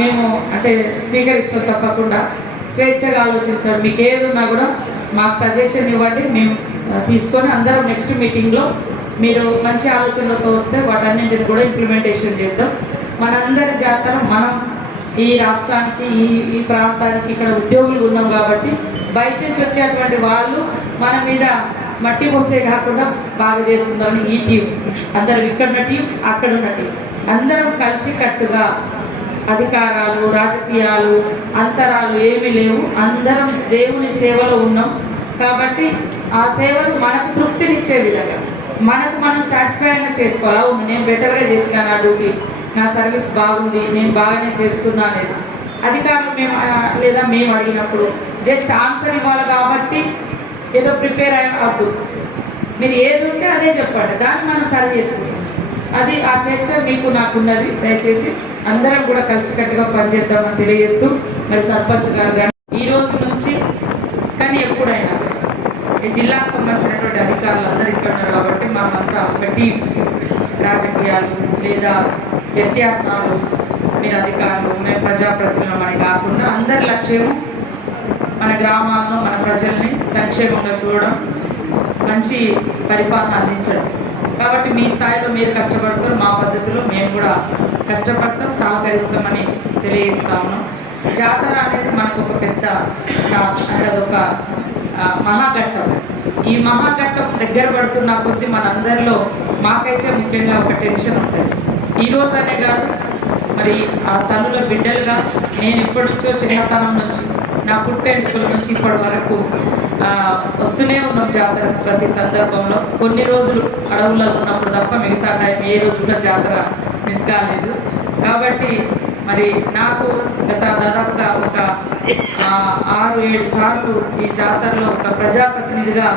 మేము అంటే స్వీకరిస్తాం. తప్పకుండా స్వేచ్ఛగా ఆలోచించండి. మీకు ఏది ఉన్నా కూడా మాకు సజెషన్ ఇవ్వండి. మేము తీసుకొని అందరం నెక్స్ట్ మీటింగ్లో మీరు మంచి ఆలోచనలతో వస్తే వాటన్నింటిని కూడా ఇంప్లిమెంటేషన్ చేద్దాం. మనందరి జాతర మనం ఈ రాష్ట్రానికి ఈ ప్రాంతానికి ఇక్కడ ఉద్యోగులు ఉన్నాం కాబట్టి బయట నుంచి వచ్చేటువంటి వాళ్ళు మన మీద మట్టి పోసే కాకుండా బాగా చేసుకుందామని ఈ టీం అందరం ఇక్కడున్న టీం అక్కడున్న టీం అందరం కలిసి కట్టుగా అధికారాలు రాజకీయాలు అంతరాలు ఏమీ లేవు. అందరం దేవుని సేవలో ఉన్నాం కాబట్టి ఆ సేవను మనకు తృప్తినిచ్చే విధంగా మనకు మనం సాటిస్ఫైగా చేసుకోవాలి. అవును నేను బెటర్గా చేసిన నా డ్యూటీ, నా సర్వీస్ బాగుంది, నేను బాగానే చేస్తున్నా అనేది అధికారులు మేము అడిగినప్పుడు జస్ట్ ఆన్సర్ ఇవ్వాలి కాబట్టి ఏదో ప్రిపేర్ అవ్వద్దు. మీరు ఏది ఉంటే అదే చెప్పండి, దాన్ని మనం సరి చేసుకుంటాం. అది ఆ స్వేచ్ఛ మీకు నాకున్నది. దయచేసి అందరం కూడా కలిసికట్టుగా పనిచేద్దామని తెలియజేస్తూ మరి సర్పంచ్ గారు కానీ ఈ రోజు నుంచి కానీ ఎప్పుడైనా ఈ జిల్లాకు సంబంధించినటువంటి అధికారులు అందరూ ఇక్కడ ఉన్నారు కాబట్టి మనమంతా ఒక టీం, రాజకీయాలు లేదా వ్యత్యాసాలు, మీరు అధికారులు మేము ప్రజాప్రతినిధులు అని కాకుండా అందరి లక్ష్యం మన గ్రామాలను మన ప్రజల్ని సంక్షేమంగా చూడడం, మంచి పరిపాలన అందించడం. కాబట్టి మీ స్థాయిలో మీరు కష్టపడతారు, మా పద్ధతిలో మేము కూడా కష్టపడతాం, సహకరిస్తామని తెలియజేస్తా ఉన్నాం. జాతర అనేది మనకు ఒక పెద్ద టాస్క్, అంటే అదొక మహాఘట్టం. ఈ మహాఘట్టం దగ్గర పడుతున్న కొద్దీ మనందరిలో మాకైతే ముఖ్యంగా ఒక టెన్షన్ ఉంటుంది. ఈరోజు అనే కాదు, మరి ఆ తల్లుల బిడ్డలుగా నేను ఎప్పటి నుంచో చిన్నతనం నుంచి నా పుట్టెంటుకల నుంచి ఇప్పటి వరకు వస్తూనే ఉన్నాం జాతర ప్రతి సందర్భంలో. కొన్ని రోజులు అడవుల్లో ఉన్నప్పుడు తప్ప మిగతా టైం ఏ రోజు కూడా జాతర మిస్ కాలేదు. కాబట్టి మరి నాకు గత దాదాపుగా ఒక 6-7 సార్లు ఈ జాతరలో ఒక ప్రజాప్రతినిధిగా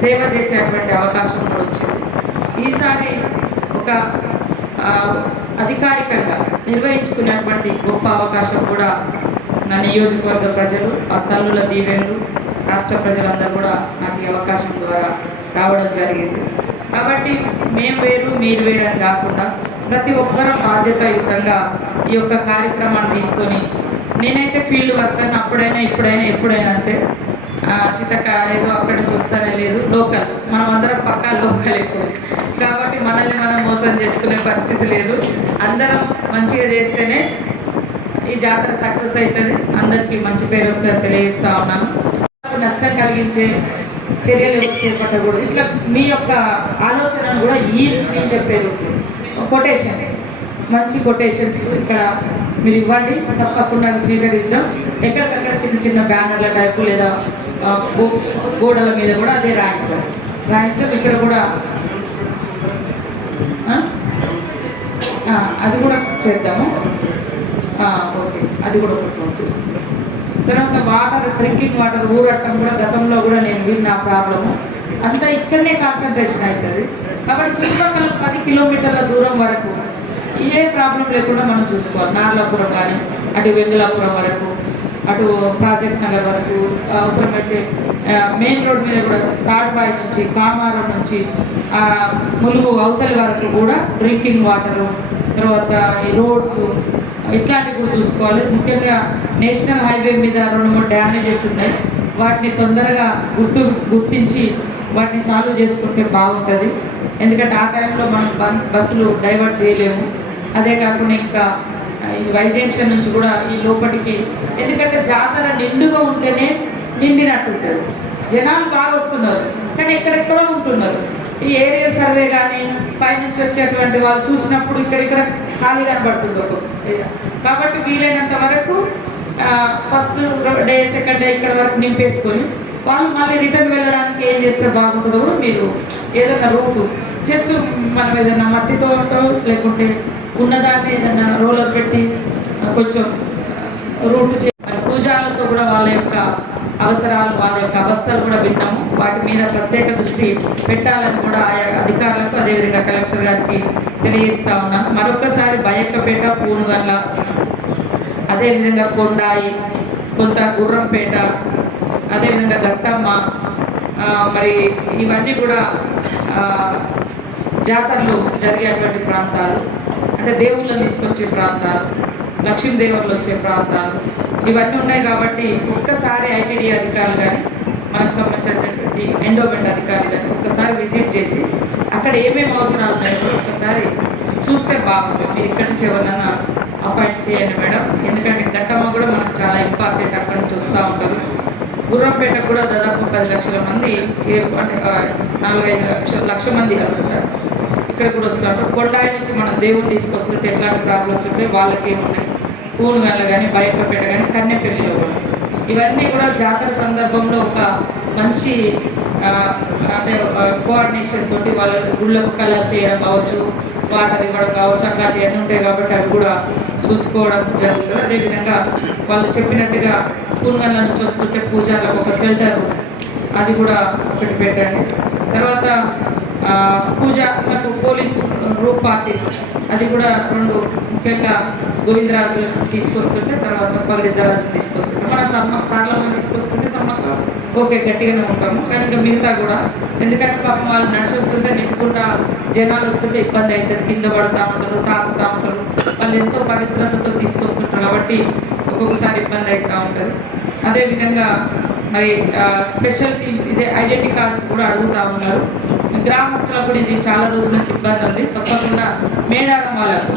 సేవ చేసేటువంటి అవకాశం కూడా వచ్చింది. ఈసారి ఒక అధికారికంగా నిర్వహించుకునేటువంటి గొప్ప అవకాశం కూడా నా నియోజకవర్గ ప్రజలు, ఆ తల్లుల దీవెనలు, రాష్ట్ర ప్రజలందరూ కూడా నాకు ఈ అవకాశం ద్వారా రావడం జరిగింది. కాబట్టి మేము వేరు మీరు వేరు అని కాకుండా ప్రతి ఒక్కరూ బాధ్యతాయుతంగా ఈ యొక్క కార్యక్రమాన్ని తీసుకొని, నేనైతే ఫీల్డ్ వర్క్ అని అప్పుడైనా ఇప్పుడైనా ఎప్పుడైనా అంతే. సీతక్క ఏదో అక్కడి నుంచి వస్తానే లేదు, లోకల్ మనం అందరం పక్కా లోకల్ ఇప్పుడు. కాబట్టి మనల్ని మనం మోసం చేసుకునే పరిస్థితి లేదు. అందరం మంచిగా చేస్తేనే ఈ జాతర సక్సెస్ అవుతుంది, అందరికీ మంచి పేరు వస్తుందని తెలియజేస్తా ఉన్నాను. నష్టం కలిగించే చర్యలు చేపట్టకూడదు. ఇట్లా మీ యొక్క ఆలోచనను కూడా నేను చెప్పేది కొటేషన్స్, మంచి కొటేషన్స్ ఇక్కడ మీరు ఇవ్వండి, తప్పకుండా స్వీకరిద్దాం. ఎక్కడికక్కడ చిన్న చిన్న బ్యానర్ల టైపు లేదా గోడల మీద కూడా అదే రాయిస్తాం. ఇక్కడ కూడా అది కూడా చేద్దాము. ఓకే, అది కూడా ఒకటి చేసుకుంటాం. తర్వాత వాటర్, డ్రింకింగ్ వాటర్ ఊరట్టం కూడా గతంలో కూడా నేను విన్న ప్రాబ్లము అంతా ఇక్కడనే కాన్సన్ట్రేషన్ అవుతుంది. కాబట్టి చుట్టుపక్కల 10 కిలోమీటర్ల దూరం వరకు ఏ ప్రాబ్లం లేకుండా మనం చూసుకోవాలి. నార్లాపురం కానీ అటు వెంగులాపురం వరకు, అటు ప్రాజెక్ట్ నగర్ వరకు, అవసరమైతే మెయిన్ రోడ్ మీద కూడా తాడుబాయి నుంచి కామారం నుంచి ములుగు అవతలి వరకు కూడా డ్రింకింగ్ వాటరు, తర్వాత ఈ రోడ్స్ ఇట్లాంటివి కూడా చూసుకోవాలి. ముఖ్యంగా నేషనల్ హైవే మీద 2-3 డ్యామేజెస్ ఉన్నాయి. వాటిని తొందరగా గుర్తించి వాటిని సాల్వ్ చేసుకుంటే బాగుంటుంది. ఎందుకంటే ఆ టైంలో మనం బస్సులు డైవర్ట్ చేయలేము. అదే కాకుండా ఇంకా ఈ వైజంక్షన్ నుంచి కూడా ఈ లోపలికి, ఎందుకంటే జాతర నిండుగా ఉంటేనే నిండినట్టు ఉంటుంది. జనాలు బాగా వస్తున్నారు కానీ ఎక్కడెక్కడో ఉంటున్నారు. ఈ ఏరియా సర్వే కానీ పైనుంచి వచ్చేటువంటి వాళ్ళు చూసినప్పుడు ఇక్కడిక్కడ ఖాళీ కనబడుతుంది ఒక్కొక్క. కాబట్టి వీలైనంత వరకు ఫస్ట్ డే, సెకండ్ డే ఇక్కడ వరకు నింపేసుకొని వాళ్ళు మళ్ళీ రిటర్న్ వెళ్ళడానికి ఏం చేస్తే బాగుంటుందో కూడా మీరు ఏదైనా రూటు జస్ట్ మనం ఏదైనా మట్టితో లేకుంటే ఉన్నదాన్ని ఏదైనా రోలర్ పెట్టి కొంచెం రూట్ పూజాలతో కూడా వాళ్ళ యొక్క అవసరాలు, వాళ్ళ యొక్క అవస్థలు కూడా విన్నాము. వాటి మీద ప్రత్యేక దృష్టి పెట్టాలని కూడా ఆయా అధికారులకు, అదేవిధంగా కలెక్టర్ గారికి తెలియజేస్తా ఉన్నాను. మరొకసారి బయక్కపేట, పూనుగల్ల, అదేవిధంగా కొండాయి, కొంత గుర్రంపేట, అదేవిధంగా గట్టమ్మ, మరి ఇవన్నీ కూడా జాతరలు జరిగేటువంటి ప్రాంతాలు, అంటే దేవుళ్ళని తీసుకొచ్చే ప్రాంతాలు. లక్ష్మీదేవర్లు వచ్చే ప్రాంతాలు ఇవన్నీ ఉన్నాయి కాబట్టి ఒక్కసారి ఐటీడీ అధికారులు కానీ మనకు సంబంధించినటువంటి ఎండోమెంట్ అధికారులు కానీ ఒక్కసారి విజిట్ చేసి అక్కడ ఏమేమి అవసరాలు ఉన్నాయో కూడా ఒక్కసారి చూస్తే బాగుంటుంది. మీరు ఇక్కడి నుంచి ఎవరైనా అపాయింట్ చేయండి మేడం, ఎందుకంటే ఘట్టమ్మ కూడా మనకు చాలా ఇంపార్టెంట్, అక్కడ నుంచి వస్తూ ఉంటారు. గుర్రంపేట కూడా దాదాపు 10 లక్షల మంది అంటే 4-5 లక్ష మంది అనుకుంటారు ఇక్కడ కూడా వస్తారు. కొండాయి నుంచి మనం దేవుని తీసుకొస్తుంటే ఎట్లాంటి ప్రాబ్లమ్స్ ఉంటాయి, వాళ్ళకి ఏమున్నాయి, పూనుగల్ల కానీ బయపపేట కానీ కన్నెపల్లిలో కూడా ఇవన్నీ కూడా జాతర సందర్భంలో ఒక మంచి అంటే కోఆర్డినేషన్ తోటి వాళ్ళ గుళ్ళకు కలర్స్ వేయడం కావచ్చు, వాటర్ ఇవ్వడం కావచ్చు, అట్లాంటివన్నీ ఉంటాయి కాబట్టి అవి కూడా చూసుకోవడం జరుగుతుంది. అదేవిధంగా వాళ్ళు చెప్పినట్టుగా పూనుగల్ల నుంచి వస్తుంటే పూజాలకు ఒక షెల్టర్ అది కూడా ఒకటి పెట్టండి. తర్వాత పూజలకు పోలీస్ గ్రూప్ పార్టీస్ అది కూడా 2 ముఖ్యంగా గోవిందరాజు తీసుకొస్తుంటే తర్వాత పగడిద్దరాజు తీసుకొస్తుంటే మన సార్లమ్మ తీసుకొస్తుంటే సమ్మక్క ఓకే గట్టిగానే ఉంటాము. కానీ ఇంకా మిగతా కూడా ఎందుకంటే పాపం వాళ్ళు నడిచి వస్తుంటే నింపుకుంటా జనాలు వస్తుంటే ఇబ్బంది అవుతుంది, కింద పడుతూ ఉంటారు, తాకుతూ ఉంటారు, వాళ్ళు ఎంతో పవిత్రతతో తీసుకొస్తుంటారు కాబట్టి ఒక్కొక్కసారి ఇబ్బంది అవుతూ ఉంటుంది. అదేవిధంగా మరి స్పెషల్ టీమ్స్ ఇదే ఐడెంటిటీ కార్డ్స్ కూడా అడుగుతూ ఉన్నారు. గ్రామస్తులకు కూడా ఇది చాలా రోజుల నుంచి ఇబ్బంది ఉంది. తప్పకుండా మేడారం వాళ్ళకు